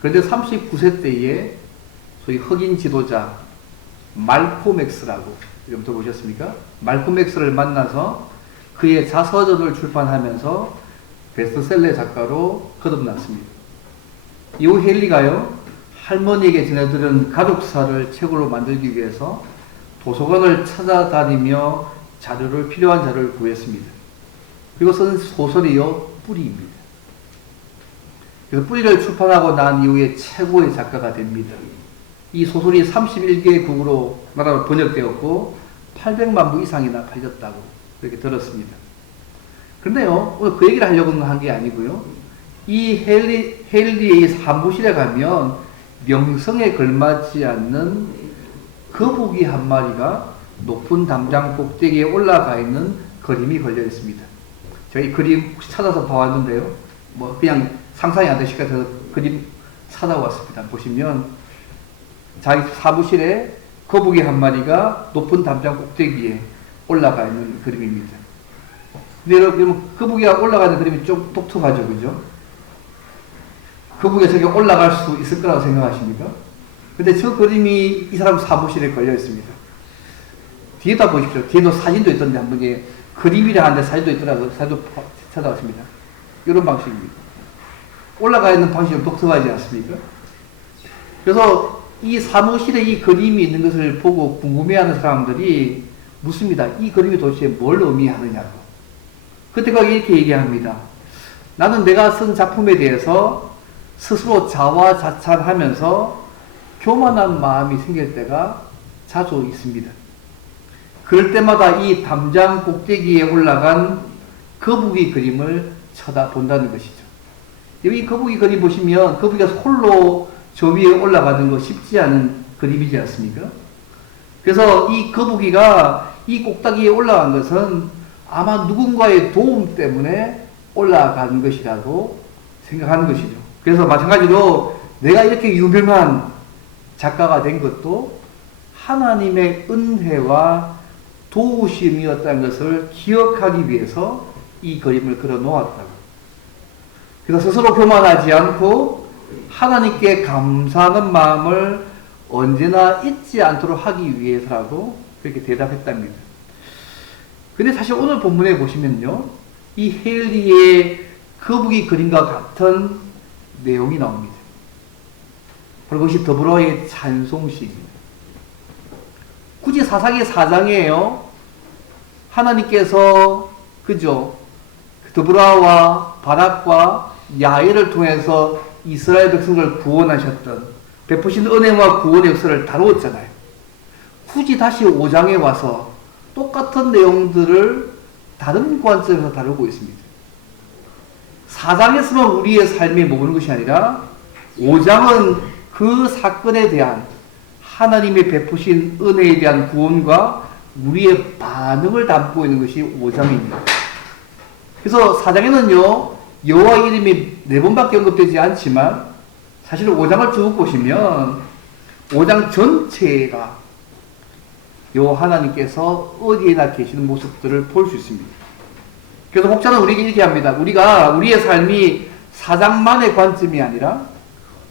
그런데 39세 때에 소위 흑인 지도자 말콤 X라고 이름 들어보셨습니까? 말콤 X를 만나서 그의 자서전을 출판하면서 베스트셀러 작가로 거듭났습니다. 이후 헨리가요, 할머니에게 전해들은 가족사를 책으로 만들기 위해서 도서관을 찾아다니며 필요한 자료를 구했습니다. 그리고 쓴 소설이요, 뿌리입니다. 그래서 뿌리를 출판하고 난 이후에 최고의 작가가 됩니다. 이 소설이 31개국으로 나라로 번역되었고 800만 부 이상이나 팔렸다고 그렇게 들었습니다. 그런데요, 오늘 그 얘기를 하려고 한 게 아니고요. 이 헨리의 사무실에 가면 명성에 걸맞지 않는 거북이 한 마리가 높은 담장 꼭대기에 올라가 있는 그림이 걸려 있습니다. 제가 이 그림 혹시 찾아서 봐왔는데요. 뭐 그냥 상상이 안 되실 것 같아서 그림 찾아왔습니다. 보시면 자기 사무실에 거북이 한 마리가 높은 담장 꼭대기에 올라가 있는 그림입니다. 근데 여러분, 거북이가 올라가는 그림이 좀 독특하죠, 그죠? 거북이가 저기 올라갈 수 있을 거라고 생각하십니까? 근데 저 그림이 이 사람 사무실에 걸려 있습니다. 뒤에다 보십시오. 뒤에도 사진도 있던데 한 분이 그림이라 하는데 사진도 있더라고요. 사진도 찾아왔습니다. 이런 방식입니다. 올라가 있는 방식이 좀 독특하지 않습니까? 그래서 이 사무실에 이 그림이 있는 것을 보고 궁금해하는 사람들이 묻습니다. 이 그림이 도대체 뭘 의미하느냐고. 그때가 이렇게 얘기합니다. 나는 내가 쓴 작품에 대해서 스스로 자화자찬하면서 교만한 마음이 생길 때가 자주 있습니다. 그럴 때마다 이 담장 꼭대기에 올라간 거북이 그림을 쳐다본다는 것이죠. 이 거북이 그림 보시면 거북이가 홀로 저 위에 올라가는 거 쉽지 않은 그림이지 않습니까? 그래서 이 거북이가 이 꼭대기에 올라간 것은 아마 누군가의 도움 때문에 올라간 것이라고 생각하는 것이죠. 그래서 마찬가지로 내가 이렇게 유명한 작가가 된 것도 하나님의 은혜와 도우심이었다는 것을 기억하기 위해서 이 그림을 그려 놓았다고. 그래서 스스로 교만하지 않고 하나님께 감사하는 마음을 언제나 잊지 않도록 하기 위해서라고 그렇게 대답했답니다. 근데 사실 오늘 본문에 보시면요, 이 헨리의 거북이 그림과 같은 내용이 나옵니다. 바로 그것이 드보라의 찬송시입니다. 굳이 사사기 4장이에요. 하나님께서 그죠? 드보라와 바락과 야엘을 통해서 이스라엘 백성을 구원하셨던 베푸신 은혜와 구원의 역사를 다루었잖아요. 굳이 다시 5장에 와서 똑같은 내용들을 다른 관점에서 다루고 있습니다. 4장에서만 우리의 삶에 머무는 것이 아니라 5장은 그 사건에 대한 하나님의 베푸신 은혜에 대한 구원과 우리의 반응을 담고 있는 것이 5장입니다. 그래서 4장에는요, 여호와 이름이 4번밖에 언급되지 않지만 사실 5장을 쭉 보시면 5장 전체가 여호와 하나님께서 어디에나 계시는 모습들을 볼 수 있습니다. 그래서 혹자는 우리에게 이렇게 합니다. 우리가 우리의 삶이 4장만의 관점이 아니라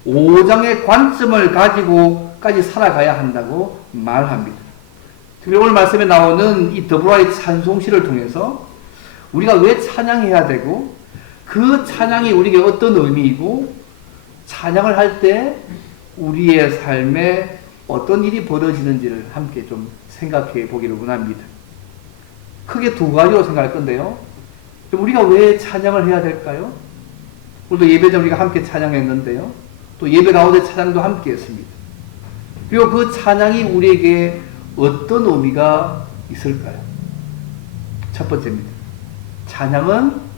5장의 관점을 가지고까지 살아가야 한다고 말합니다. 특히 오늘 말씀에 나오는 이 드보라의 찬송시를 통해서 우리가 왜 찬양해야 되고 그 찬양이 우리에게 어떤 의미이고 찬양을 할 때 우리의 삶에 어떤 일이 벌어지는지를 함께 좀 생각해 보기를 원합니다. 크게 두 가지로 생각할 건데요. 우리가 왜 찬양을 해야 될까요? 오늘도 예배 전 우리가 함께 찬양했는데요. 또 예배 가운데 찬양도 함께 했습니다. 그리고 그 찬양이 우리에게 어떤 의미가 있을까요? 첫 번째입니다. 찬양은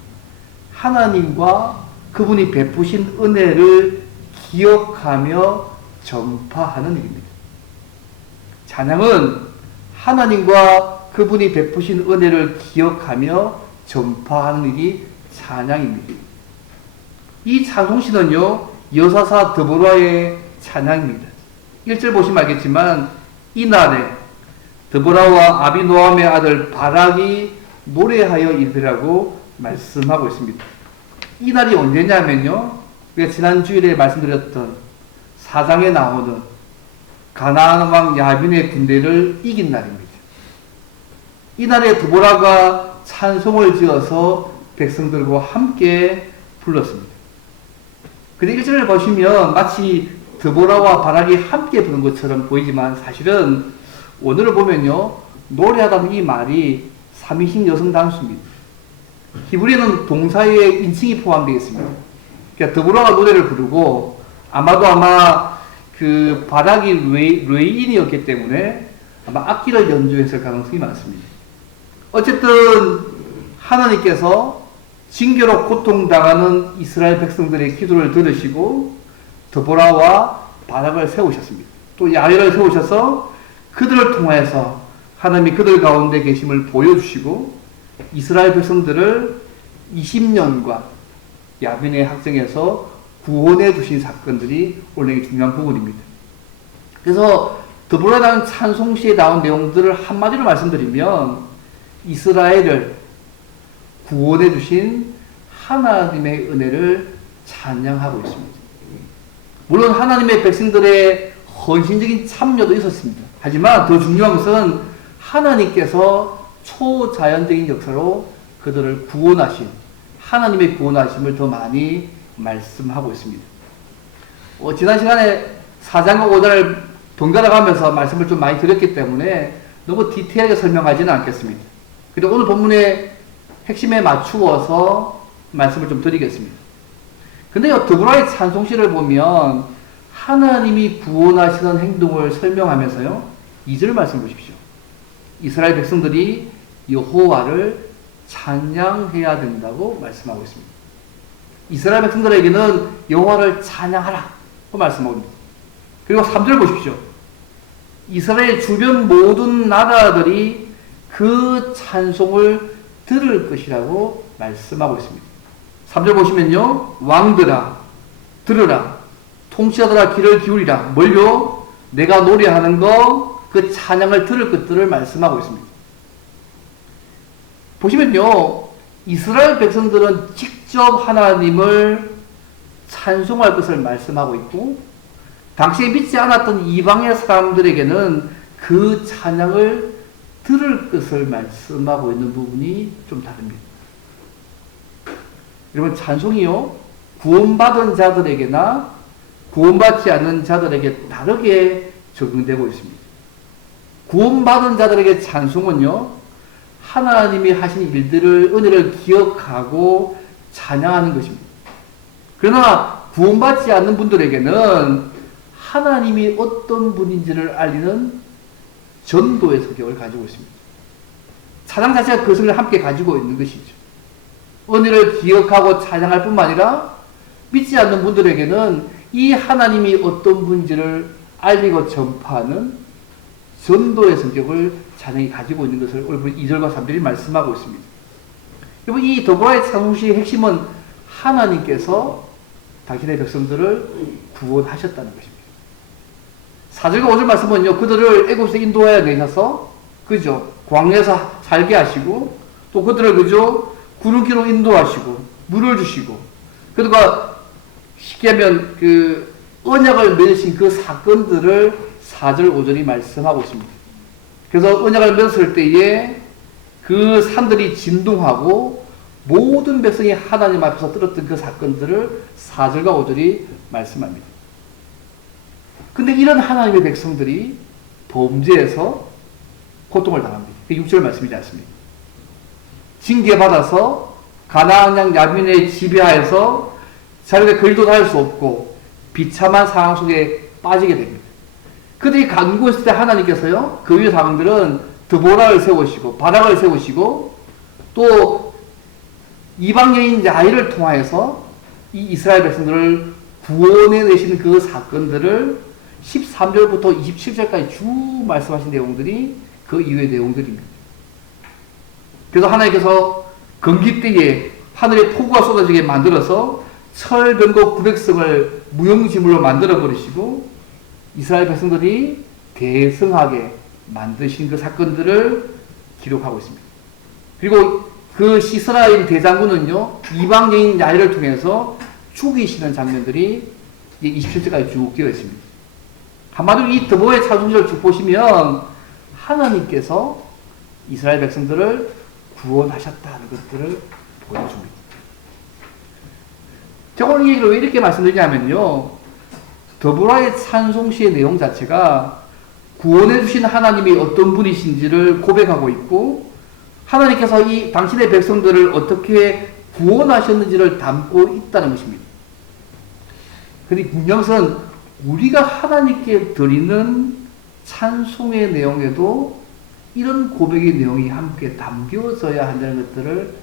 하나님과 그분이 베푸신 은혜를 기억하며 전파하는 일입니다. 찬양은 하나님과 그분이 베푸신 은혜를 기억하며 전파하는 일이 찬양입니다. 이 찬송시는요, 여사사 드보라의 찬양입니다. 1절 보시면 알겠지만 이날에 드보라와 아비노함의 아들 바락이 노래하여 이르라고 말씀하고 있습니다. 이 날이 언제냐면요, 우리가 지난 주일에 말씀드렸던 4장에 나오는 가나안 왕 야빈의 군대를 이긴 날입니다. 이날에 드보라가 찬송을 지어서 백성들과 함께 불렀습니다. 근데 1절을 보시면 마치 드보라와 바락이 함께 부른 것처럼 보이지만 사실은 오늘을 보면요, 노래하다는 이 말이 3인칭 여성 단수입니다. 히브리어는 동사의 인칭이 포함되어 있습니다. 그러니까 드보라가 노래를 부르고 아마 그 바락이 레인이었기 때문에 아마 악기를 연주했을 가능성이 많습니다. 어쨌든 하나님께서 징계로 고통당하는 이스라엘 백성들의 기도를 들으시고 드보라와 바락을 세우셨습니다. 또 야훼를 세우셔서 그들을 통하여서 하나님이 그들 가운데 계심을 보여주시고 이스라엘 백성들을 20년간 야빈의 학정에서 구원해 주신 사건들이 오늘 중요한 부분입니다. 그래서 드보라라는 찬송시에 나온 내용들을 한마디로 말씀드리면 이스라엘을 구원해 주신 하나님의 은혜를 찬양하고 있습니다. 물론 하나님의 백성들의 헌신적인 참여도 있었습니다. 하지만 더 중요한 것은 하나님께서 초자연적인 역사로 그들을 구원하신 하나님의 구원하심을 더 많이 말씀하고 있습니다. 지난 시간에 4장과 5장을 번갈아 가면서 말씀을 좀 많이 드렸기 때문에 너무 디테일하게 설명하지는 않겠습니다. 그래도 오늘 본문의 핵심에 맞추어서 말씀을 좀 드리겠습니다. 근데요, 드보라의 찬송시를 보면 하나님이 구원하시는 행동을 설명하면서요, 2절 말씀 보십시오. 이스라엘 백성들이 여호와를 찬양해야 된다고 말씀하고 있습니다. 이스라엘 백성들에게는 여호와를 찬양하라 고 말씀하고 있습니다. 그리고 3절 보십시오. 이스라엘 주변 모든 나라들이 그 찬송을 들을 것이라고 말씀하고 있습니다. 3절 보시면요, 왕들아 들으라, 통치자들아 귀를 기울이라. 뭘요? 내가 노래하는 거, 그 찬양을 들을 것들을 말씀하고 있습니다. 보시면요, 이스라엘 백성들은 직접 하나님을 찬송할 것을 말씀하고 있고, 당시에 믿지 않았던 이방의 사람들에게는 그 찬양을 들을 것을 말씀하고 있는 부분이 좀 다릅니다. 여러분, 찬송이요, 구원받은 자들에게나 구원받지 않는 자들에게 다르게 적용되고 있습니다. 구원받은 자들에게 찬송은요, 하나님이 하신 일들을, 은혜를 기억하고 찬양하는 것입니다. 그러나 구원받지 않는 분들에게는 하나님이 어떤 분인지를 알리는 전도의 성격을 가지고 있습니다. 찬양 자체가 그 성격을 함께 가지고 있는 것이죠. 은혜를 기억하고 찬양할 뿐만 아니라 믿지 않는 분들에게는 이 하나님이 어떤 분인지를 알리고 전파하는 전도의 성격을 찬양이 가지고 있는 것을 오늘 2절과 3절이 말씀하고 있습니다. 여러분, 이 드보라의 찬송시의 핵심은 하나님께서 당신의 백성들을 구원하셨다는 것입니다. 4절과 5절 말씀은요, 그들을 애굽에서 인도하여 내셔서, 그죠, 광야에서 살게 하시고, 또 그들을, 그죠, 구름기로 인도하시고, 물을 주시고, 그들과 쉽게 하면 그 언약을 맺으신 그 사건들을 4절, 5절이 말씀하고 있습니다. 그래서 언약을 맺었을 때에 그 산들이 진동하고 모든 백성이 하나님 앞에서 들었던 그 사건들을 4절과 5절이 말씀합니다. 근데 이런 하나님의 백성들이 범죄해서 고통을 당합니다. 6절 말씀이지 않습니까? 징계받아서 가나안 양 야빈의 지배하에서 자기가 거리도 다닐 수 없고 비참한 상황 속에 빠지게 됩니다. 그들이 간구했을 때 하나님께서요, 그 위의 사람들은 드보라를 세우시고 바락을 세우시고 또 이방 여인 야훼를 통하여서 이 이스라엘 백성들을 구원해 내시는 그 사건들을 13절부터 27절까지 쭉 말씀하신 내용들이 그 이후의 내용들입니다. 그래서 하나님께서 건기 때에 하늘에 폭우가 쏟아지게 만들어서 철병거 900성을 무용지물로 만들어 버리시고 이스라엘 백성들이 대성하게 만드신 그 사건들을 기록하고 있습니다. 그리고 그 시스라인 대장군은요, 이방 여인 야훼를 통해서 죽이시는 장면들이 27절까지 쭉 되어 있습니다. 한마디로 이 드보의 찬송시를 쭉 보시면 하나님께서 이스라엘 백성들을 구원하셨다는 것들을 보여줍니다. 제가 오늘 이 얘기를 왜 이렇게 말씀드리냐면요. 더보라의 찬송시의 내용 자체가 구원해 주신 하나님이 어떤 분이신지를 고백하고 있고 하나님께서 이 당신의 백성들을 어떻게 구원하셨는지를 담고 있다는 것입니다. 그런데 중요한 것은 우리가 하나님께 드리는 찬송의 내용에도 이런 고백의 내용이 함께 담겨져야 한다는 것들을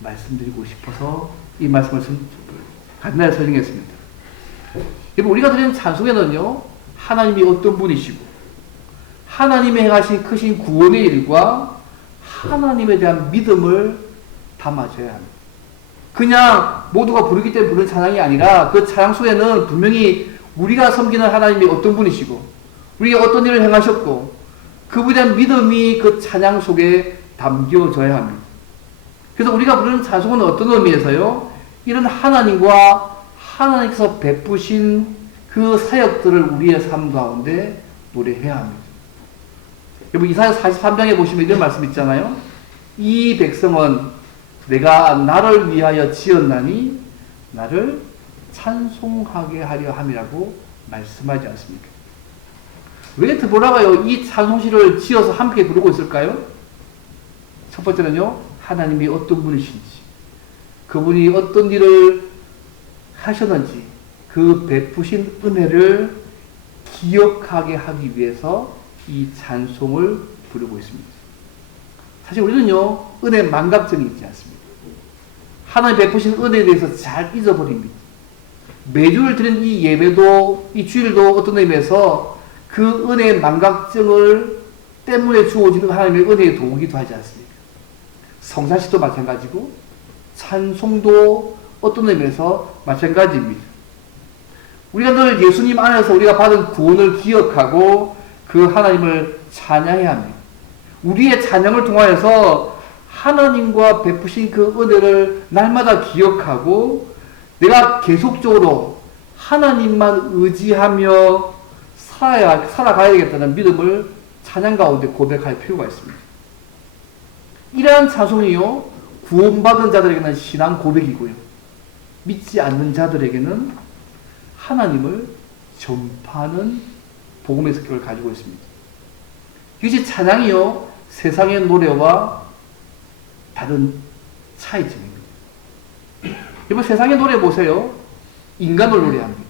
말씀드리고 싶어서 이 말씀을 간단히 설명했습니다. 여러분, 우리가 드리는 찬송에는요, 하나님이 어떤 분이시고, 하나님의 행하신 크신 구원의 일과 하나님에 대한 믿음을 담아줘야 합니다. 그냥 모두가 부르기 때문에 부르는 찬양이 아니라 그 찬양 속에는 분명히 우리가 섬기는 하나님이 어떤 분이시고, 우리가 어떤 일을 행하셨고, 그분에 대한 믿음이 그 찬양 속에 담겨져야 합니다. 그래서 우리가 부르는 찬송은 어떤 의미에서요, 이런 하나님과 하나님께서 베푸신 그 사역들을 우리의 삶 가운데 노래해야 합니다. 여러분, 이사야 43장에 보시면 이런 말씀 있잖아요. 이 백성은 내가 나를 위하여 지었나니 나를 찬송하게 하려 함이라고 말씀하지 않습니까? 왜 드보라가요 이 찬송시를 지어서 함께 부르고 있을까요? 첫 번째는요, 하나님이 어떤 분이신지, 그분이 어떤 일을 하셨는지, 그 베푸신 은혜를 기억하게 하기 위해서 이 찬송을 부르고 있습니다. 사실 우리는요, 은혜 망각증이 있지 않습니까? 하나님 베푸신 은혜에 대해서 잘 잊어버립니다. 매주를 드린 이 예배도, 이 주일도 어떤 의미에서 그 은혜의 망각증을 때문에 주어지는 하나님의 은혜의 도구기도 하지 않습니까? 성사시도 마찬가지고, 찬송도 어떤 의미에서 마찬가지입니다. 우리가 늘 예수님 안에서 우리가 받은 구원을 기억하고 그 하나님을 찬양해야 합니다. 우리의 찬양을 통하여서 하나님과 베푸신 그 은혜를 날마다 기억하고 내가 계속적으로 하나님만 의지하며 살아가야겠다는 믿음을 찬양 가운데 고백할 필요가 있습니다. 이러한 찬송이요, 구원받은 자들에게는 신앙 고백이고요, 믿지 않는 자들에게는 하나님을 전파하는 복음의 성격을 가지고 있습니다. 이것이 찬양이요, 세상의 노래와 다른 차이점입니다. 여러분, 세상의 노래 보세요. 인간을 노래합니다.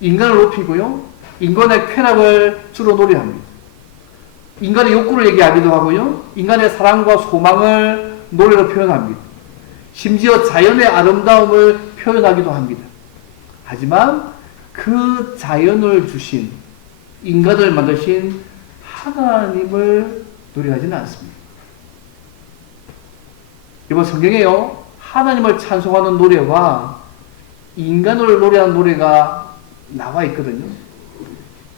인간을 높이고요, 인간의 쾌락을 주로 노래합니다. 인간의 욕구를 얘기하기도 하고요, 인간의 사랑과 소망을 노래로 표현합니다. 심지어 자연의 아름다움을 표현하기도 합니다. 하지만 그 자연을 주신, 인간을 만드신 하나님을 노래하지는 않습니다. 이번 성경에요, 하나님을 찬송하는 노래와 인간을 노래하는 노래가 나와 있거든요.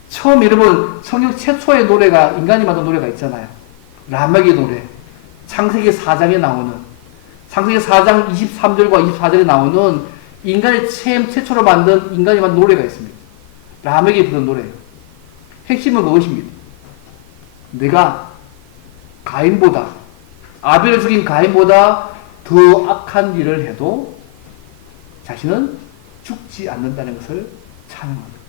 처음 여러분, 성경 최초의 노래가 인간이 만든 노래가 있잖아요. 라멕의 노래. 창세기 4장에 나오는, 창세기 4장 23절과 24절에 나오는 인간의 최초로 만든, 인간이 만든 노래가 있습니다. 라멕이 부른 노래예요. 핵심은 무엇입니다? 내가 가인보다, 아벨을 죽인 가인보다 더 악한 일을 해도 자신은 죽지 않는다는 것을 찬양합니다.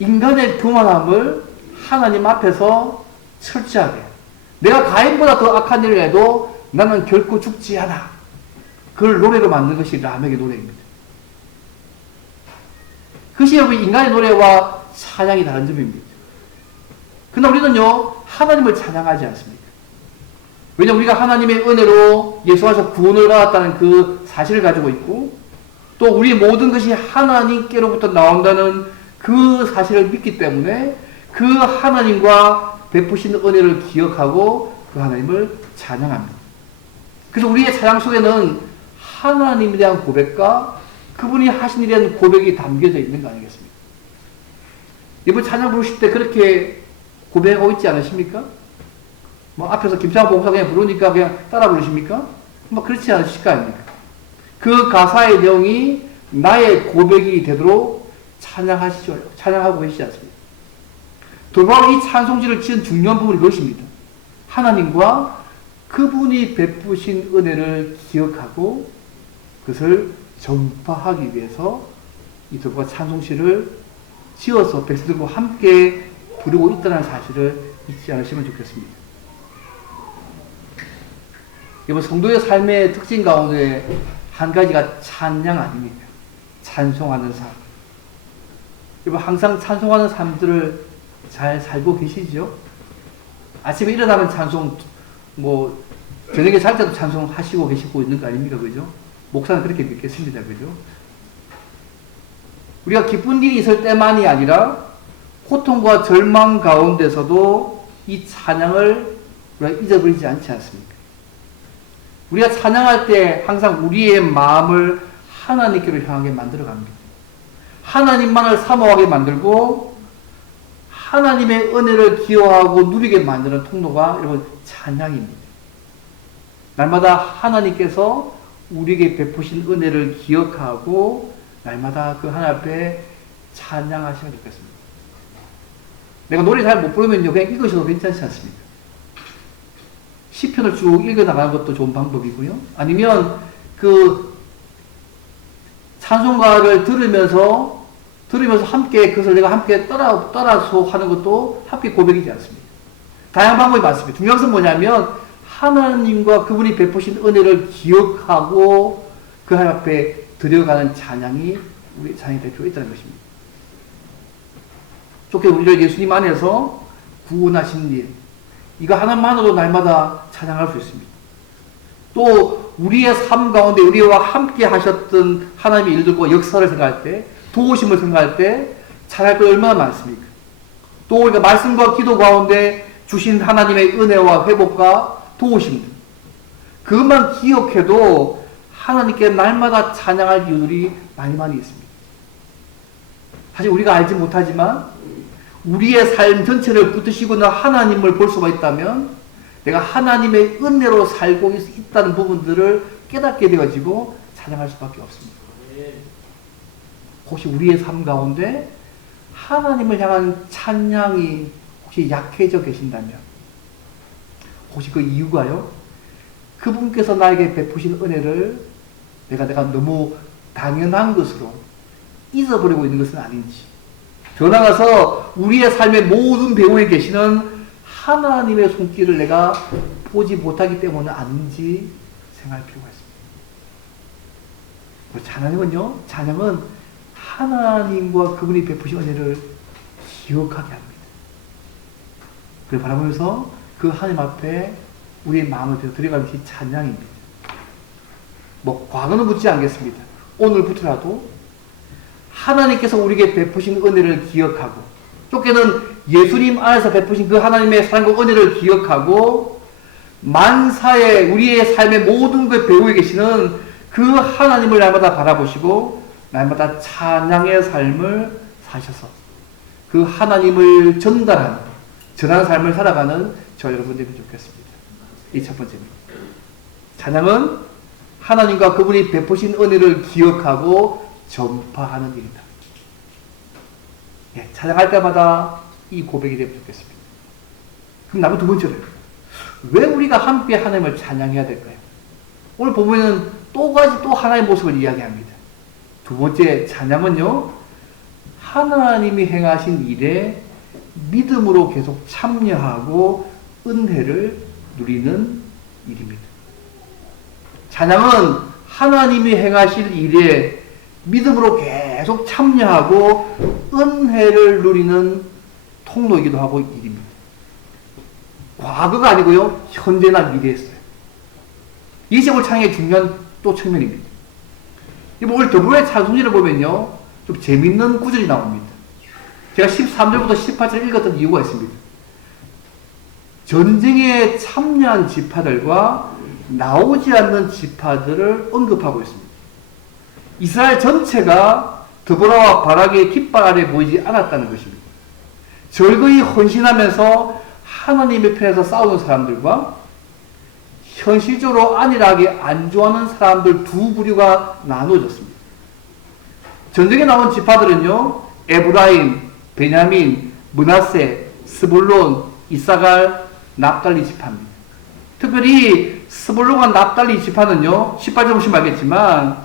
인간의 교만함을 하나님 앞에서 철저하게, 내가 가인보다 더 악한 일을 해도 나는 결코 죽지 않아, 그걸 노래로 만든 것이 라멕의 노래입니다. 그것이 여러분 인간의 노래와 찬양이 다른 점입니다. 그러나 우리는요, 하나님을 찬양하지 않습니다. 왜냐하면 우리가 하나님의 은혜로 예수 안에서 구원을 받았다는 그 사실을 가지고 있고, 또 우리 모든 것이 하나님께로부터 나온다는 그 사실을 믿기 때문에 그 하나님과 베푸신 은혜를 기억하고 그 하나님을 찬양합니다. 그래서 우리의 찬양 속에는 하나님에 대한 고백과 그분이 하신 일에 대한 고백이 담겨져 있는 거 아니겠습니까? 이번 찬양 부르실 때 그렇게 고백하고 있지 않으십니까? 뭐 앞에서 김창호 봉사 그냥 부르니까 그냥 따라 부르십니까? 뭐 그렇지 않으실 거 아닙니까? 그 가사의 내용이 나의 고백이 되도록 찬양하시죠. 찬양하고 계시지 않습니까? 돌바로 이 찬송지를 지은 중요한 부분이 그것입니다. 하나님과 그분이 베푸신 은혜를 기억하고 그것을 전파하기 위해서 이 돌바 찬송시를 지어서 백성들과 함께 부르고 있다는 사실을 잊지 않으시면 좋겠습니다. 이번 성도의 삶의 특징 가운데 한 가지가 찬양 아닙니까? 찬송하는 삶. 여러분 항상 찬송하는 삶들을 잘 살고 계시죠? 아침에 일어나면 찬송, 저녁에 잘 때도 찬송하시고 계시고 있는 거 아닙니까? 그죠? 목사는 그렇게 믿겠습니다. 그죠? 우리가 기쁜 일이 있을 때만이 아니라 고통과 절망 가운데서도 이 찬양을 우리가 잊어버리지 않지 않습니까? 우리가 찬양할 때 항상 우리의 마음을 하나님께로 향하게 만들어 갑니다. 하나님만을 사모하게 만들고 하나님의 은혜를 기여하고 누리게 만드는 통로가 여러분 찬양입니다. 날마다 하나님께서 우리에게 베푸신 은혜를 기억하고 날마다 그 하나님 앞에 찬양하시면 좋겠습니다. 내가 노래 잘 못 부르면요 그냥 읽으셔도 괜찮지 않습니까? 시편을 쭉 읽어나가는 것도 좋은 방법이고요. 아니면 그 찬송가를 들으면서 함께 그것을 내가 함께 따라서 하는 것도 함께 고백이지 않습니까? 다양한 방법이 많습니다. 중요한 것은 뭐냐면 하나님과 그분이 베푸신 은혜를 기억하고 그 하나님 앞에 드려가는 찬양이 우리 찬양의 대표가 있다는 것입니다. 좋게 우리를 예수님 안에서 구원하신 일, 이거 하나만으로 날마다 찬양할 수 있습니다. 또 우리의 삶 가운데 우리와 함께 하셨던 하나님의 일들과 역사를 생각할 때, 도우심을 생각할 때 찬양할 것 얼마나 많습니까? 또 우리가 말씀과 기도 가운데 주신 하나님의 은혜와 회복과 도우심, 그것만 기억해도 하나님께 날마다 찬양할 이유들이 많이 있습니다. 사실 우리가 알지 못하지만 우리의 삶 전체를 붙드시고 있는 하나님을 볼 수가 있다면 내가 하나님의 은혜로 살고 있다는 부분들을 깨닫게 되어지고 찬양할 수밖에 없습니다. 혹시 우리의 삶 가운데 하나님을 향한 찬양이 혹시 약해져 계신다면 혹시 그 이유가요? 그분께서 나에게 베푸신 은혜를 내가 너무 당연한 것으로 잊어버리고 있는 것은 아닌지, 더 나아가서 우리의 삶의 모든 배후에 계시는 하나님의 손길을 내가 보지 못하기 때문에 아닌지 생각할 필요가 있습니다. 찬양은 하나님과 그분이 베푸신 은혜를 기억하게 합니다. 그걸 바라보면서 그 하나님 앞에 우리의 마음을 들어가는 것이 찬양입니다. 과거는 묻지 않겠습니다. 오늘부터라도 하나님께서 우리에게 베푸신 은혜를 기억하고, 쫓게는 예수님 안에서 베푸신 그 하나님의 사랑과 은혜를 기억하고, 만사에 우리의 삶의 모든 그 배후에 계시는 그 하나님을 날마다 바라보시고 날마다 찬양의 삶을 사셔서 그 하나님을 전하는 삶을 살아가는 저 여러분들이 좋겠습니다. 이 첫 번째입니다. 찬양은 하나님과 그분이 베푸신 은혜를 기억하고 전파하는 일이다. 찬양할 때마다 이 고백이 되면 좋겠습니다. 그럼 남은 두 번째로, 왜 우리가 함께 하나님을 찬양해야 될까요? 오늘 보면은 또 하나의 모습을 이야기합니다. 두 번째 찬양은요, 하나님이 행하신 일에 믿음으로 계속 참여하고 은혜를 누리는 일입니다. 찬양은 하나님이 행하실 일에 믿음으로 계속 참여하고 은혜를 누리는 통로이기도 하고 일입니다. 과거가 아니고요, 현재나 미래였어요. 이것이 오늘 찬양의 중요한 또 측면입니다. 오늘 더불어의 찬송지를 보면요, 좀 재밌는 구절이 나옵니다. 제가 13절부터 18절 읽었던 이유가 있습니다. 전쟁에 참여한 지파들과 나오지 않는 지파들을 언급하고 있습니다. 이스라엘 전체가 드보라와 바락의 깃발 아래 보이지 않았다는 것입니다. 절거히 헌신하면서 하나님의 편에서 싸우는 사람들과 현실적으로 안일하게 안주하는 사람들 두 부류가 나누어졌습니다. 전쟁에 나온 지파들은요, 에브라임, 베냐민, 므낫세, 스불론, 이사갈, 납달리 지파입니다. 특별히 스불론과 납달리 지파는요, 18절 보시면 알겠지만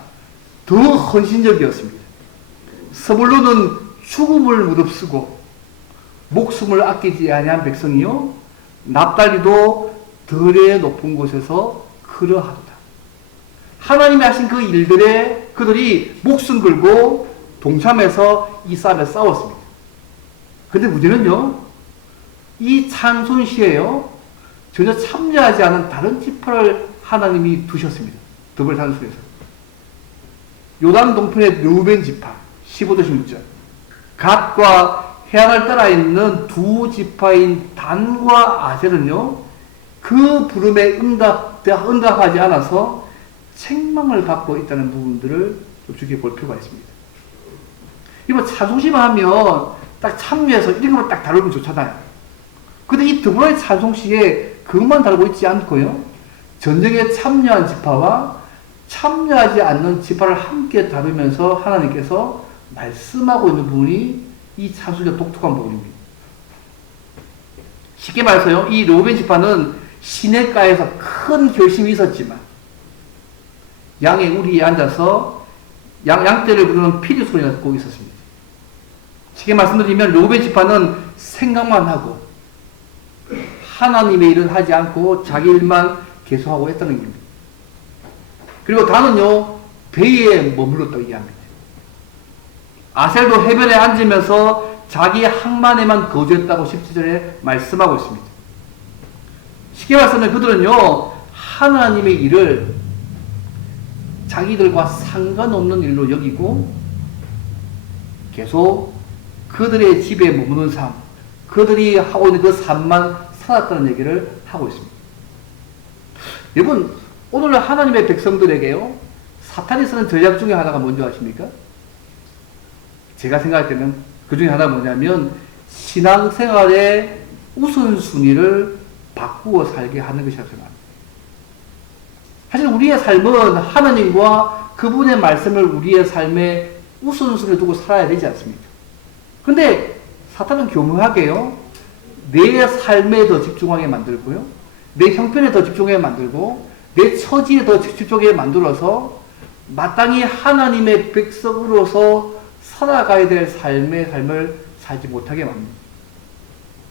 더 헌신적이었습니다. 스불론은 죽음을 무릅쓰고 목숨을 아끼지 아니한 백성이요, 납달리도 들의 높은 곳에서 그러하도다. 하나님이 하신 그 일들에 그들이 목숨 걸고 동참해서 이 싸움에 싸웠습니다. 근데 문제는요, 이 찬송시에요, 전혀 참여하지 않은 다른 지파를 하나님이 두셨습니다. 더블 산수에서. 요단 동편의 르우벤 지파, 15절 16절. 갓과 해안을 따라 있는 두 지파인 단과 아셀은요, 그 부름에 응답하지 않아서 책망을 받고 있다는 부분들을 주께 볼 필요가 있습니다. 이거 찬송시만 하면 딱 참여해서 이런 것만 딱 다루면 좋잖아요. 근데 이 드보라의 찬송시에 그것만 다루고 있지 않고요, 전쟁에 참여한 지파와 참여하지 않는 지파를 함께 다루면서 하나님께서 말씀하고 있는 부분이 이 찬송시의 독특한 부분입니다. 쉽게 말해서요, 이 르우벤 지파는 시냇가에서 큰 결심이 있었지만 양의 우리에 앉아서 양떼를 부르는 피리 소리가 듣고 있었습니다. 쉽게 말씀드리면 르우벤 지파는 생각만 하고 하나님의 일은 하지 않고 자기 일만 계속하고 했다는 겁니다. 그리고 단은요, 배에 머물렀다고 이해합니다. 아셀도 해변에 앉으면서 자기 항만에만 거주했다고 17절에 말씀하고 있습니다. 쉽게 말해서는 그들은요, 하나님의 일을 자기들과 상관없는 일로 여기고 계속 그들의 집에 머무는 삶, 그들이 하고 있는 그 삶만 살았다는 얘기를 하고 있습니다. 여러분, 오늘 하나님의 백성들에게요, 사탄이 쓰는 전략 중에 하나가 뭔지 아십니까? 제가 생각할 때는 그 중에 하나가 뭐냐면 신앙생활의 우선순위를 바꾸어 살게 하는 것이라고 생각합니다. 사실 우리의 삶은 하나님과 그분의 말씀을 우리의 삶에 우선순위에 두고 살아야 되지 않습니까? 근데 사탄은 교묘하게요, 내 삶에 더 집중하게 만들고요, 내 형편에 더 집중하게 만들고, 내 처지에 더 집중하게 만들어서 마땅히 하나님의 백성으로서 살아가야 될 삶을 살지 못하게 만듭니다.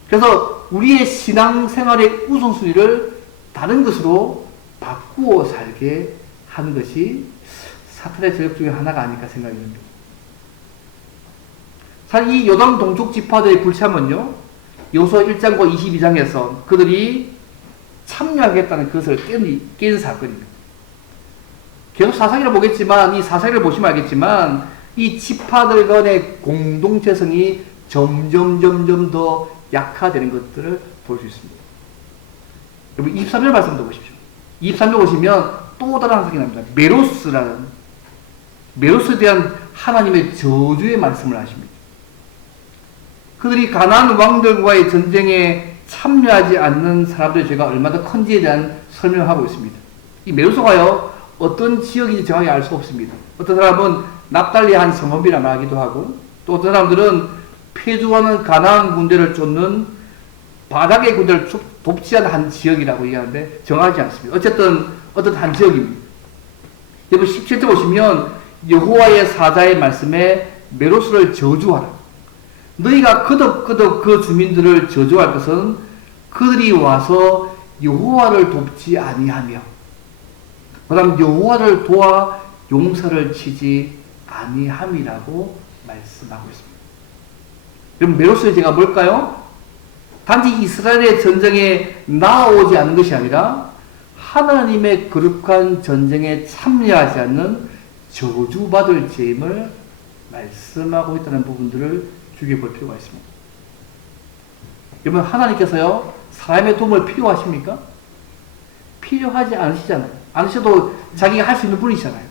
그래서 우리의 신앙생활의 우선순위를 다른 것으로 바꾸어 살게 하는 것이 사탄의 전략 중에 하나가 아닐까 생각이 듭니다. 사실 이 요단 동쪽 지파들의 불참은요, 여호수아 1장과 22장에서 그들이 참여하겠다는 것을 깬 사건입니다. 계속 사사기를 보겠지만, 이 사사기를 보시면 알겠지만, 이 지파들 간의 공동체성이 점점 더 약화되는 것들을 볼 수 있습니다. 여러분, 23절 말씀도 보십시오. 23절 보시면 또 다른 사건이 납니다. 메로스에 대한 하나님의 저주의 말씀을 하십니다. 그들이 가나안 왕들과의 전쟁에 참여하지 않는 사람들의 죄가 얼마나 큰지에 대한 설명을 하고 있습니다. 이 메로스가요, 어떤 지역인지 정확히 알 수 없습니다. 어떤 사람은 납달리 한 성읍이라 말하기도 하고, 또 어떤 사람들은 폐주하는 가나안 군대를 쫓는 바닥의 군대를 돕지한 한 지역이라고 얘기하는데 정하지 않습니다. 어쨌든 어떤 한 지역입니다. 여러분 17절 보시면 여호와의 사자의 말씀에 메로스를 저주하라. 너희가 그덕그덕 그 주민들을 저주할 것은 그들이 와서 여호와를 돕지 아니하며, 그 다음 여호와를 도와 용서를 치지 아니함이라고 말씀하고 있습니다. 여러분, 메로스의 죄가 뭘까요? 단지 이스라엘의 전쟁에 나아오지 않는 것이 아니라 하나님의 거룩한 전쟁에 참여하지 않는 저주받을 죄임을 말씀하고 있다는 부분들을 주의해 볼 필요가 있습니다. 여러분, 하나님께서요, 사람의 도움을 필요하십니까? 필요하지 않으시잖아요. 않으셔도 자기가 할 수 있는 분이시잖아요.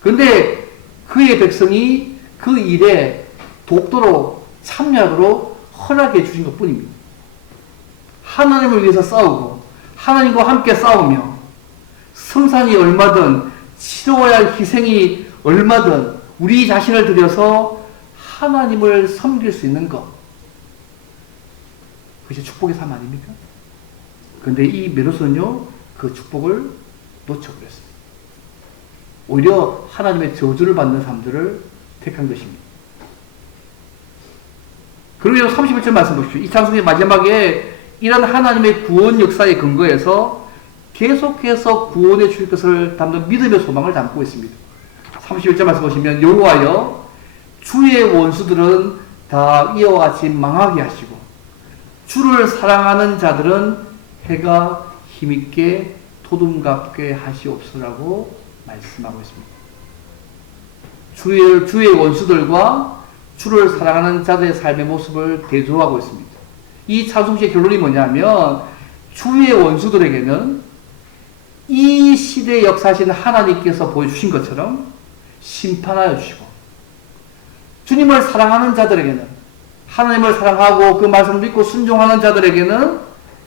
그런데 그의 백성이 그 일에 돕도록 참여하도록 허락해 주신 것 뿐입니다. 하나님을 위해서 싸우고 하나님과 함께 싸우며 성산이 얼마든 치러야 할 희생이 얼마든 우리 자신을 들여서 하나님을 섬길 수 있는 것, 그것이 축복의 삶 아닙니까? 그런데 이 메로스는요, 그 축복을 놓쳐버렸습니다. 오히려 하나님의 저주를 받는 삶들을 택한 것입니다. 그리고 31절 말씀 보십시오. 이 찬송의 마지막에 이런 하나님의 구원 역사의 근거에서 계속해서 구원해 주실 것을 담는 믿음의 소망을 담고 있습니다. 31절 말씀 보시면 여호와여 주의 원수들은 다 이와 같이 망하게 하시고 주를 사랑하는 자들은 해가 힘있게 토둥갑게 하시옵소라고 말씀하고 있습니다. 주의 원수들과 주를 사랑하는 자들의 삶의 모습을 대조하고 있습니다. 이 찬송시의 결론이 뭐냐면 주의 원수들에게는 이 시대에 역사하신 하나님께서 보여주신 것처럼 심판하여 주시고, 주님을 사랑하는 자들에게는, 하나님을 사랑하고 그 말씀을 믿고 순종하는 자들에게는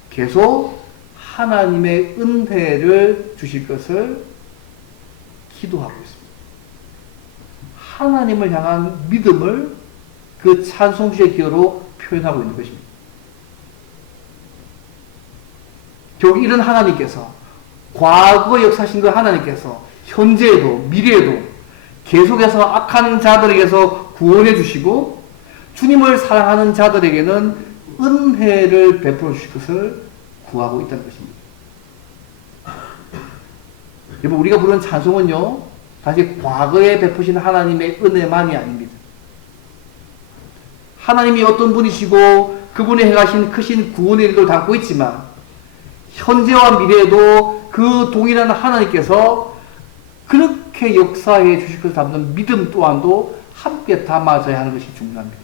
계속 하나님의 은혜를 주실 것을 기도하고 있습니다. 하나님을 향한 믿음을 그 찬송시의 기호로 표현하고 있는 것입니다. 결국 이런 하나님께서, 과거에 역사하신 그 하나님께서 현재에도 미래에도 계속해서 악한 자들에게서 구원해 주시고 주님을 사랑하는 자들에게는 은혜를 베풀어 주실 것을 구하고 있다는 것입니다. 여러분, 우리가 부르는 찬송은요, 사실 과거에 베푸신 하나님의 은혜만이 아닙니다. 하나님이 어떤 분이시고 그분이 행하신 크신 구원의 일도 담고 있지만 현재와 미래에도 그 동일한 하나님께서 그렇게 역사해 주실 것을 담는 믿음 또한도 함께 담아져야 하는 것이 중요합니다.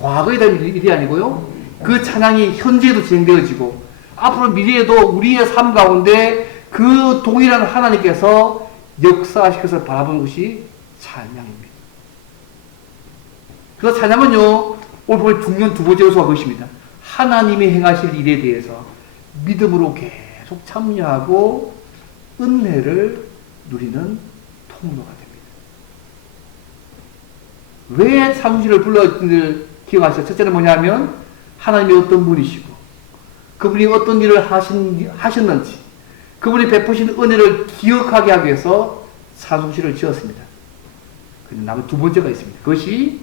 과거에 대한 일이 아니고요, 그 찬양이 현재에도 진행되어지고 앞으로 미래에도 우리의 삶 가운데 그 동일한 하나님께서 역사하실 것을 바라보는 것이 찬양입니다. 그래서 찬양은요, 오늘 보면 중요한 두 번째 요소가 그것입니다. 하나님이 행하실 일에 대해서 믿음으로 계속 참여하고 은혜를 누리는 통로가 됩니다. 왜 찬송시를 불렀는지를 기억하시죠? 첫째는 뭐냐면 하나님이 어떤 분이시고 그분이 어떤 일을 하셨는지 그분이 베푸신 은혜를 기억하게 하기 위해서 찬송시를 지었습니다. 그런데 남은 두 번째가 있습니다. 그것이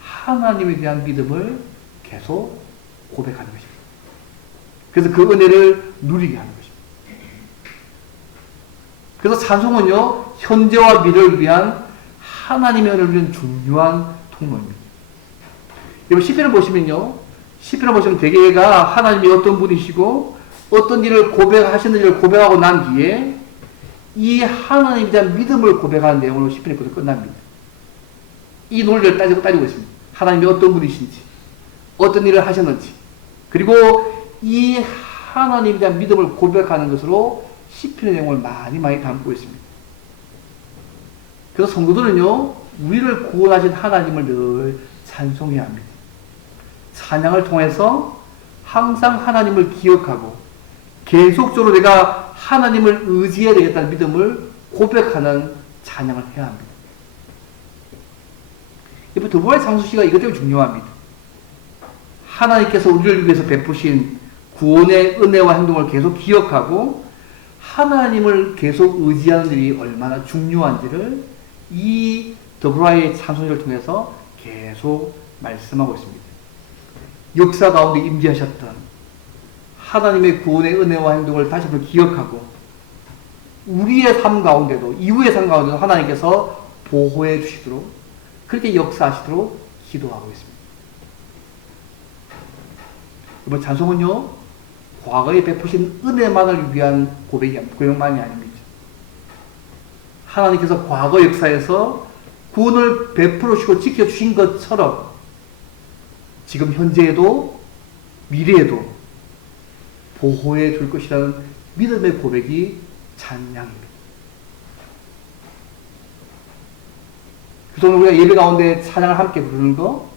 하나님에 대한 믿음을 계속 고백하는 것입니다. 그래서 그 은혜를 누리게 하는 것입니다. 그래서 찬송은요, 현재와 미래를 위한 하나님의 은혜를 위한 중요한 통로입니다. 여러분, 시편을 보시면요, 시편을 보시면 대개가 하나님이 어떤 분이시고 어떤 일을 고백하셨는지를 고백하고 난 뒤에 이 하나님에 대한 믿음을 고백하는 내용으로 시편이 끝납니다. 이 논리를 따지고 있습니다. 하나님이 어떤 분이신지, 어떤 일을 하셨는지, 그리고 이 하나님에 대한 믿음을 고백하는 것으로 시편의 내용을 많이 담고 있습니다. 그래서 성도들은요, 우리를 구원하신 하나님을 늘 찬송해야 합니다. 찬양을 통해서 항상 하나님을 기억하고 계속적으로 내가 하나님을 의지해야 되겠다는 믿음을 고백하는 찬양을 해야 합니다. 여러분, 두 번의 찬송시가 이것 때문에 중요합니다. 하나님께서 우리를 위해서 베푸신 구원의 은혜와 행동을 계속 기억하고 하나님을 계속 의지하는 일이 얼마나 중요한지를 이 더브라이의 찬송시를 통해서 계속 말씀하고 있습니다. 역사 가운데 임재하셨던 하나님의 구원의 은혜와 행동을 다시 한번 기억하고 우리의 삶 가운데도, 이후의 삶 가운데도 하나님께서 보호해 주시도록, 그렇게 역사하시도록 기도하고 있습니다. 여러분, 찬송은요, 과거에 베푸신 은혜만을 위한 고백만이 아닙니다. 하나님께서 과거 역사에서 구원을 베풀어 주시고 지켜주신 것처럼 지금 현재에도 미래에도 보호해 줄 것이라는 믿음의 고백이 찬양입니다. 그래서 오늘 우리가 예배 가운데 찬양을 함께 부르는 거,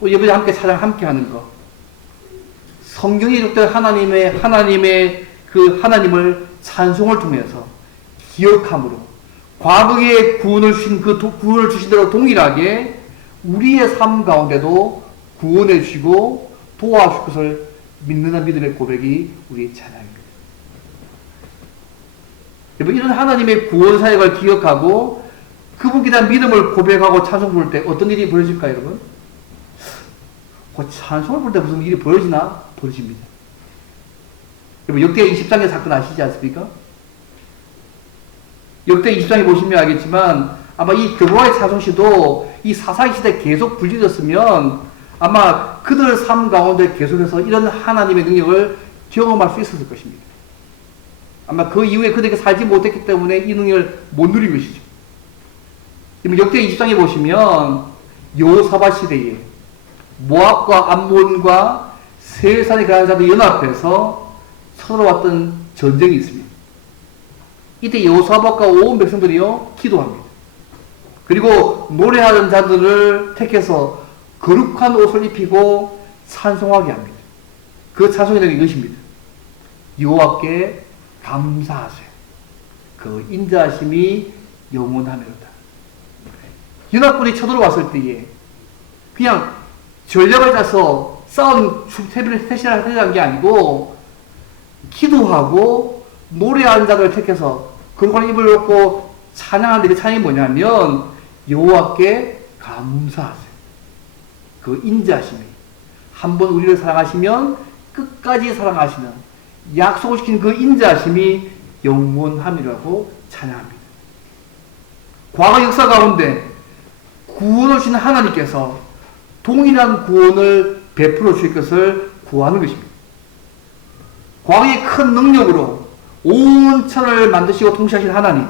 또 예배에 함께 찬양을 함께 하는 거, 성경에 기록된 하나님의 그 하나님을 찬송을 통해서 기억함으로 과거에 구원을 주신 그 구원을 주신 대로 동일하게 우리의 삶 가운데도 구원해 주시고 도와주실 것을 믿는 믿음의 고백이 우리의 찬양입니다. 여러분, 이런 하나님의 구원 사역을 기억하고 그분께 대한 믿음을 고백하고 찬송 부를 때 어떤 일이 벌어질까요, 여러분? 찬송을 부를 때 무슨 일이 벌어지나? 벌어집니다. 여러분, 역대 20장의 사건 아시지 않습니까? 역대 20장에 보시면 알겠지만 아마 이 드보라의 찬송시도 이 사사기 시대에 계속 불려졌으면 아마 그들 삶 가운데 계속해서 이런 하나님의 능력을 경험할 수 있었을 것입니다. 아마 그 이후에 그들에게 살지 못했기 때문에 이 능력을 못 누린 것이죠. 역대 20장에 보시면 여호사밧 시대에 모압과 암몬과 세일산에 가는 자들 연합해서 서러웠던 전쟁이 있습니다. 이때 여호사밧과 온 백성들이요 기도합니다. 그리고 노래하는 자들을 택해서 거룩한 옷을 입히고 찬송하게 합니다. 그 찬송의 내용이 이것입니다. 여호와께 감사하세요. 그 인자하심이 영원하리로다. 연합군이 쳐들어왔을 때에 그냥 전략을 짜서 싸움 태신을 하는 게 아니고 기도하고 노래하는 자들을 택해서 거룩한 입을 놓고 찬양하는데 그 찬양이 뭐냐면 여호와께 감사하세요. 그 인자하심이 한번 우리를 사랑하시면 끝까지 사랑하시는 약속을 시킨 그 인자하심이 영원함이라고 찬양합니다. 과거 역사 가운데 구원을 주신 하나님께서 동일한 구원을 베풀어 주실 것을 구하는 것입니다. 과거의 큰 능력으로 온 천하를 만드시고 통치하신 하나님,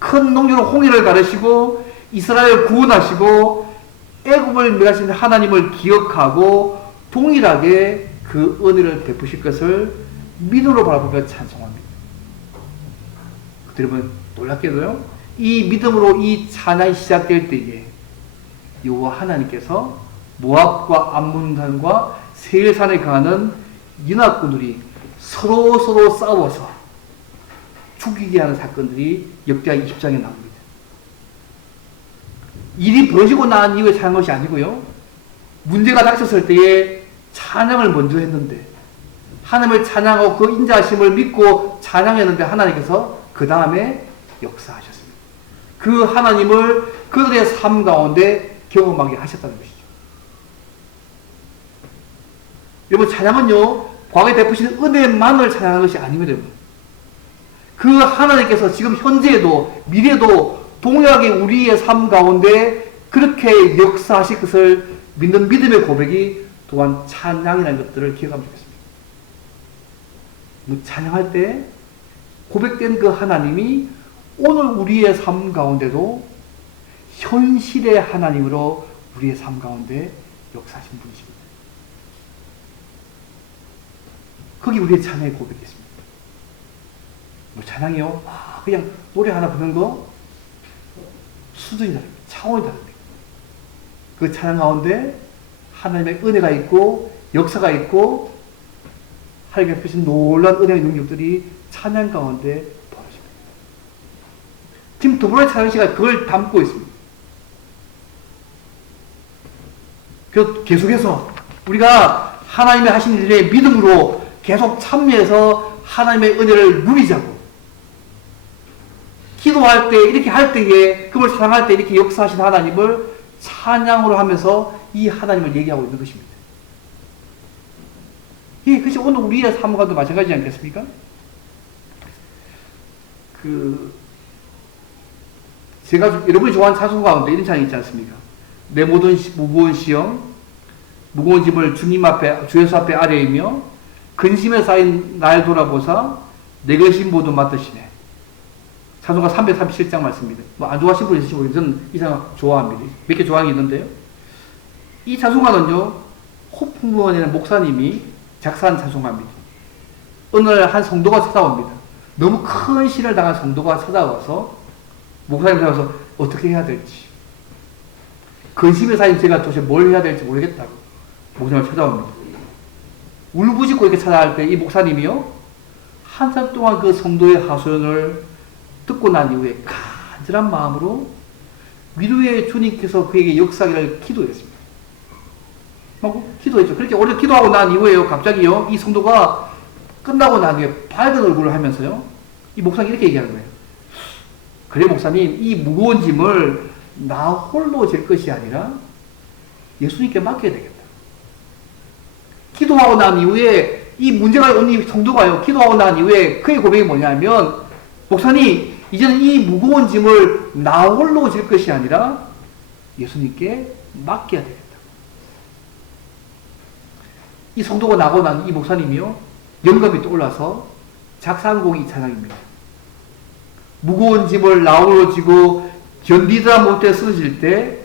큰 능력으로 홍해를 가르시고 이스라엘을 구원하시고 애굽을 멸하신 하나님을 기억하고 동일하게 그 은혜를 베푸실 것을 믿음으로 바라보며 찬송합니다. 여러분, 놀랍게도요, 이 믿음으로 이 찬양이 시작될 때에 여호와 하나님께서 모압과 암몬산과 세일산에 가는 연합군들이 서로 싸워서 죽이게 하는 사건들이 역대하 20장에 나옵니다. 일이 벌어지고 난 이후에 찬양한 것이 아니고요, 문제가 닥쳤을 때에 찬양을 먼저 했는데 하나님을 찬양하고 그 인자하심을 믿고 찬양했는데 하나님께서 그 다음에 역사하셨습니다. 그 하나님을 그들의 삶 가운데 경험하게 하셨다는 것이죠. 여러분, 찬양은요 과거에 베푸신 은혜만을 찬양하는 것이 아닙니다. 여러분, 그 하나님께서 지금 현재에도 미래에도 동일하게 우리의 삶 가운데 그렇게 역사하실 것을 믿는 믿음의 고백이 또한 찬양이라는 것들을 기억하면 좋겠습니다. 찬양할 때 고백된 그 하나님이 오늘 우리의 삶 가운데도 현실의 하나님으로 우리의 삶 가운데 역사하신 분이십니다. 거기 우리의 찬양의 고백이 있습니다. 찬양이요? 그냥 노래 하나 부르는 거 수준이 다릅니다. 차원이 다릅니다. 그 찬양 가운데 하나님의 은혜가 있고 역사가 있고 하나님께 베푸신 놀라운 은혜의 능력들이 찬양 가운데 벌어집니다. 지금 드보라의 찬양시가 그걸 담고 있습니다. 그래서 계속해서 우리가 하나님의 하신 일에 믿음으로 계속 참여해서 하나님의 은혜를 누리자고, 기도할 때 이렇게 할 때에 그걸 사랑할 때 이렇게 역사하신 하나님을 찬양으로 하면서 이 하나님을 얘기하고 있는 것입니다. 예, 그것이 오늘 우리의 삶과도 마찬가지지 않겠습니까? 제가 여러분이 좋아하는 찬송 가운데 이런 찬양이 있지 않습니까? 내 모든 무거운 시험, 무거운 짐을 주님 앞에, 주 예수 앞에 아뢰이며 근심에 쌓인 날 돌아보사 내 것이 모두 맡으시네. 찬송가 337장 말씀입니다. 안 좋아하시는 분 있으시고 저는 이 찬송 좋아합니다. 몇 개 좋아하는 게 있는데요. 이 찬송가는요, 호풍무원이라는 목사님이 작사한 찬송가입니다. 어느 날 한 성도가 찾아옵니다. 너무 큰 시련을 당한 성도가 찾아와서 목사님 찾아와서 어떻게 해야 될지, 근심에 쌓인 제가 도대체 뭘 해야 될지 모르겠다고 목사님을 찾아옵니다. 울부짖고 이렇게 찾아갈 때 이 목사님이요, 한참 동안 그 성도의 하소연을 듣고 난 이후에 간절한 마음으로 위로의 주님께서 그에게 역사하기를 기도했습니다. 기도했죠. 그렇게 오래 기도하고 난 이후에요, 갑자기요, 이 성도가 끝나고 난 후에 밝은 얼굴을 하면서요, 이 목사님이 이렇게 얘기하는 거예요. 그래, 목사님, 이 무거운 짐을 나 홀로 질 것이 아니라 예수님께 맡겨야 되겠다. 기도하고 난 이후에 이 문제가 온 이 성도가요, 기도하고 난 이후에 그의 고백이 뭐냐면, 목사님, 이제는 이 무거운 짐을 나 홀로 질 것이 아니라 예수님께 맡겨야 되겠다. 이 성도가 나고 난 이 목사님이요, 영감이 떠올라서 작사한 곡이 이 찬양입니다. 무거운 짐을 나 홀로 지고 견디다 못해 쓰러질 때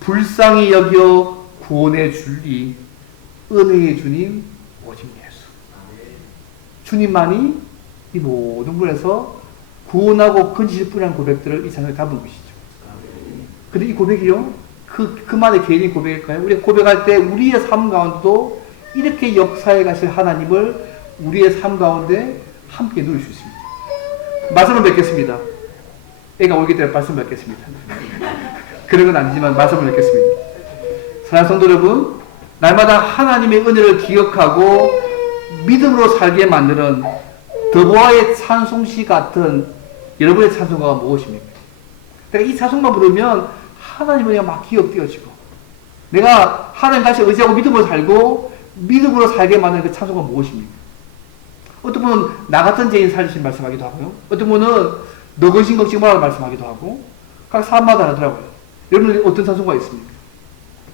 불쌍히 여겨 구원해 줄리 은혜의 주님 오직 예수. 주님만이 이 모든 분에서 구원하고 건지실 분이라는 고백들을 이 찬양에 담은 것이죠. 근데 이 고백이요, 그만의 개인의 고백일까요? 우리가 고백할 때 우리의 삶 가운데도 이렇게 역사해 가실 하나님을 우리의 삶 가운데 함께 누릴 수 있습니다. 말씀을 맺겠습니다. 애가 오기 때문에 말씀을 맺겠습니다. 그런 건 아니지만 말씀을 맺겠습니다. 사랑하는 성도 여러분, 날마다 하나님의 은혜를 기억하고 믿음으로 살게 만드는 더보아의 찬송시 같은 여러분의 찬송가가 무엇입니까? 내가 이 찬송만 부르면 하나님의 은혜가 막 기억되어지고, 내가 하나님 다시 의지하고 믿음으로 살고 믿음으로 살게 만드는 그 찬송가 무엇입니까? 어떤 분은 나 같은 죄인 살리신 말씀하기도 하고요, 어떤 분은 너거신 걱정 말라고 말씀하기도 하고, 각 사람마다 다르더라고요. 여러분 어떤 찬송가 있습니까?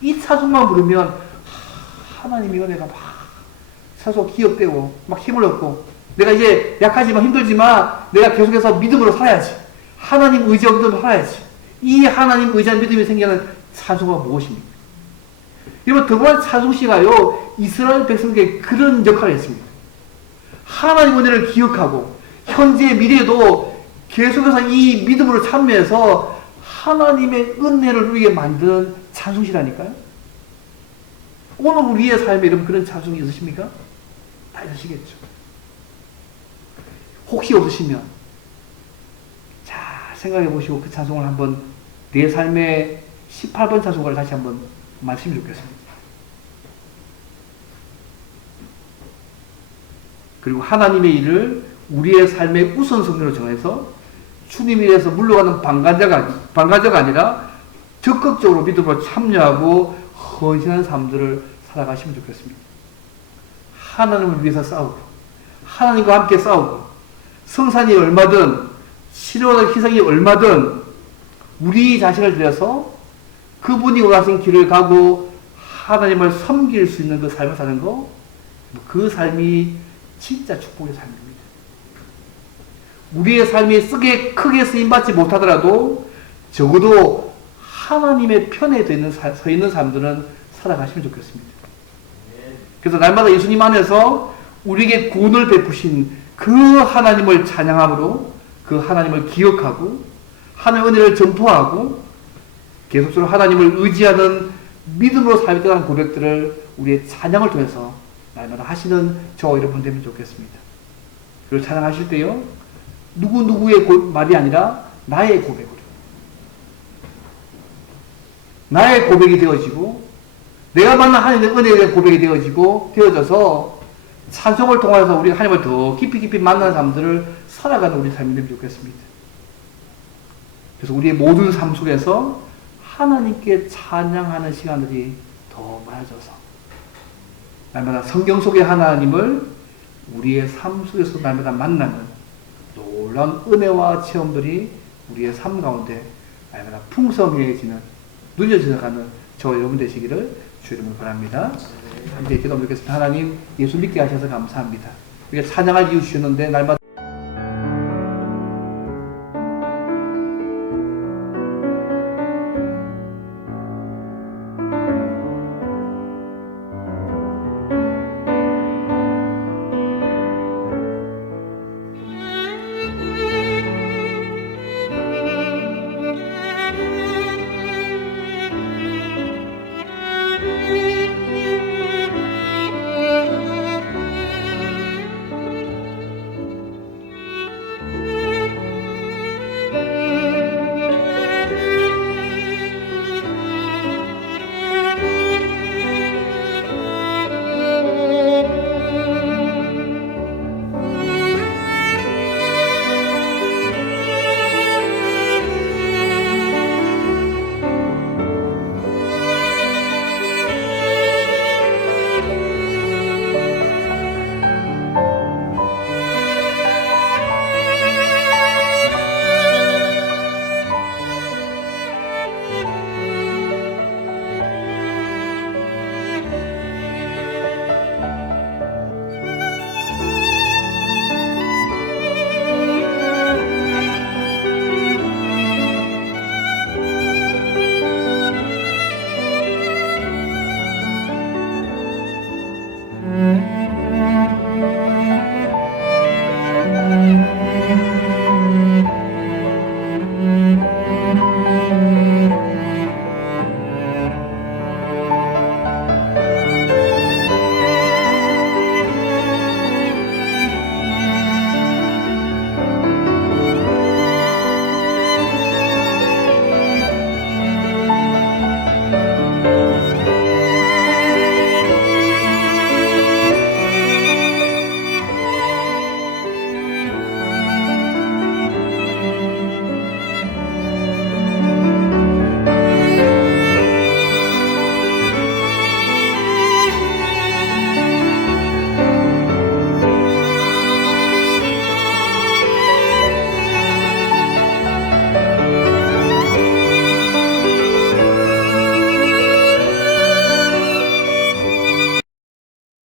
이 찬송만 부르면 하나님의 은혜가 막 찬송 기억되고 막 힘을 얻고, 내가 이제 약하지만 힘들지만 내가 계속해서 믿음으로 살아야지, 하나님 의지하고 믿음으로 살아야지, 이 하나님 의지한 믿음이 생기는 찬송가 무엇입니까? 여러분, 더보아 찬송시가요, 이스라엘 백성에게 그런 역할을 했습니다. 하나님 은혜를 기억하고 현재 미래에도 계속해서 이 믿음으로 참여해서 하나님의 은혜를 누리게 만드는 찬송시라니까요. 오늘 우리의 삶에 여러분 그런 찬송이 있으십니까? 다 있으시겠죠. 혹시 없으시면 자 생각해 보시고 그 찬송을 한번 내 삶의 18번 찬송가를 다시 한번 말씀이 좋겠습니다. 그리고 하나님의 일을 우리의 삶의 우선순위로 정해서 주님 일에서 물러가는 방관자가 아니라 적극적으로 믿음으로 참여하고 헌신하는 삶들을 살아가시면 좋겠습니다. 하나님을 위해서 싸우고 하나님과 함께 싸우고 성산이 얼마든 실현의 희생이 얼마든 우리 자신을 들여서 그분이 원하신 길을 가고 하나님을 섬길 수 있는 그 삶을 사는 거, 그 삶이 진짜 축복의 삶입니다. 우리의 삶이 크게 쓰임받지 못하더라도 적어도 하나님의 편에 서 있는 삶들은 살아가시면 좋겠습니다. 그래서 날마다 예수님 안에서 우리에게 구원을 베푸신 그 하나님을 찬양함으로 그 하나님을 기억하고 하나님의 은혜를 전포하고 계속적으로 하나님을 의지하는 믿음으로 살겠다는 고백들을 우리의 찬양을 통해서 날마다 하시는 저와 여러분 되면 좋겠습니다. 그리고 찬양하실 때요, 누구의 말이 아니라 나의 고백으로, 나의 고백이 되어지고 내가 만난 하나님의 은혜에 대한 고백이 되어져서 찬송을 통해서 우리가 하나님을 더 깊이 만나는 삶들을 살아가는 우리 삶이 되면 좋겠습니다. 그래서 우리의 모든 삶 속에서 하나님께 찬양하는 시간들이 더 많아져서 날마다 성경 속의 하나님을 우리의 삶 속에서 날마다 만나는 놀라운 은혜와 체험들이 우리의 삶 가운데 날마다 풍성해지는, 누려져가는 저와 여러분 되시기를 주 이름으로 바랍니다. 함께 기도하겠습니다. 하나님, 예수 믿게 하셔서 감사합니다. 우리가 찬양할 이유 주셨는데 날마다